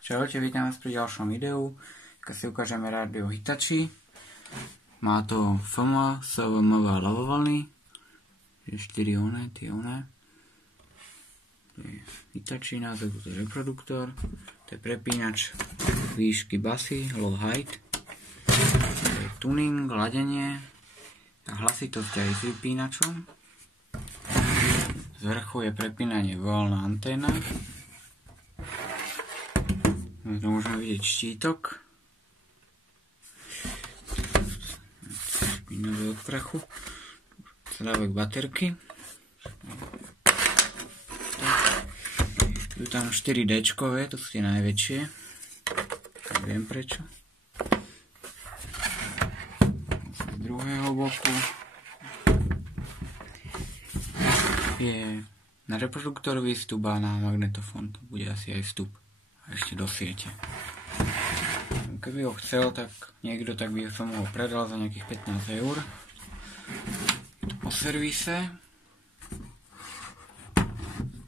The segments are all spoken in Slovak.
Čaute, vítam vás pri ďalšom videu. Keď si ukážeme rádio Hitachi. Má to FM, SVM a ľavovlny. 4 oné, tie oné. To je Hitachi, názov, to je reproduktor. To je prepínač výšky basy, low height. To je tuning, ladenie. A hlasitosť aj s vypínačom. Z vrchu je prepínanie voľná anténa. Tu môžeme vidieť štítok. Špinavé od prachu. Sledávek baterky. Tu tam 4D-čkové, to sú tie najväčšie. Neviem prečo. Z druhého boku je na reproduktorový vstup a na magnetofón. To bude asi aj vstup. Ešte do siete. Keby ho chcel, tak niekto, tak by som ho predal za nejakých 15 €. Po servise.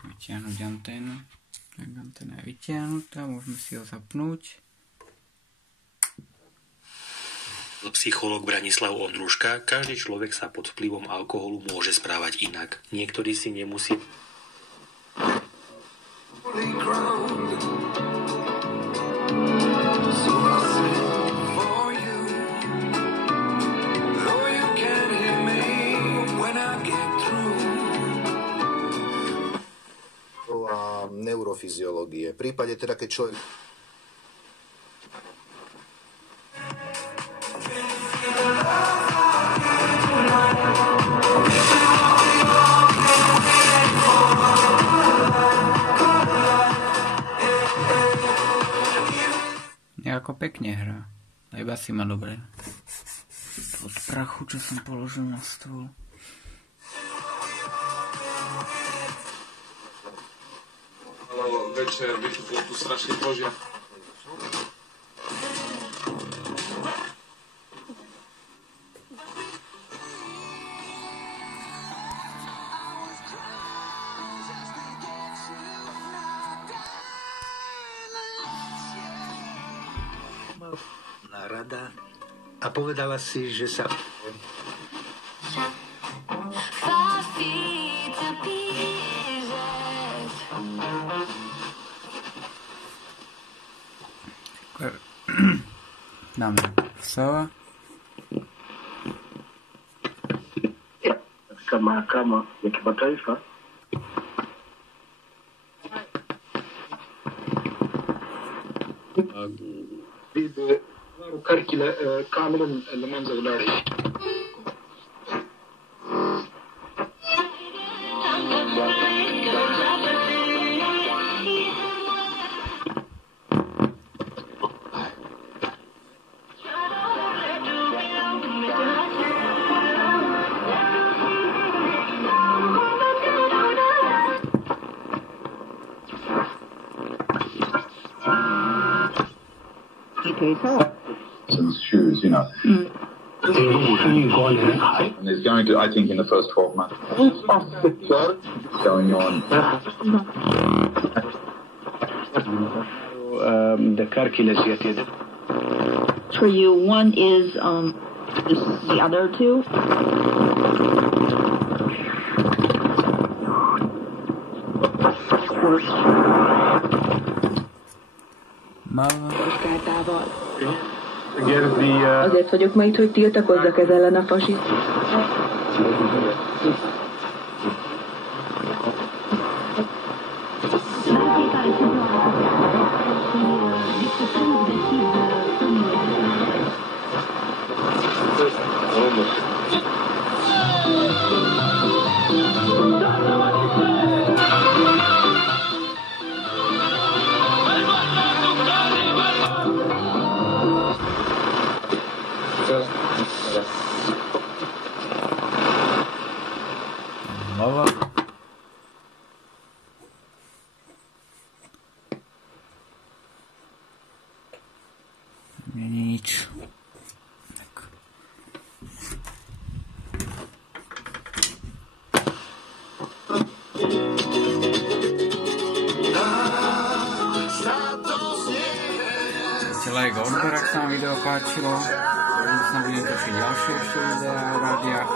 Vytiahnuť anténu. Tak anténa je vytiahnutá, môžeme si ho zapnúť. Psychológ Branislav Ondruška, každý človek sa pod vplyvom alkoholu môže správať inak. Niektorý si nemusí... Neurofyziológie. V prípade teda, keď človek... Nejako pekne hrá. Aj basy má dobre. Od prachu, čo som položil na stôl. Večer vyfúkol tu strašný požiar. Rada a povedala si, že sa... Dáme Sova. Kama ya kimataifa كركلة كاملا لمنزل داري Some shoes, you know. And there's going to, I think, in the first 12 months, going on. the calculus yet. For you, one is the other two. Azért vagyok ma itt, hogy tiltakozzak ez ellen a fasizmus. Nič. Tak. Sa to snie dajte like a odber, ak sa vám video páčilo. Budem točiť ďalšie ešte videá o rádiách.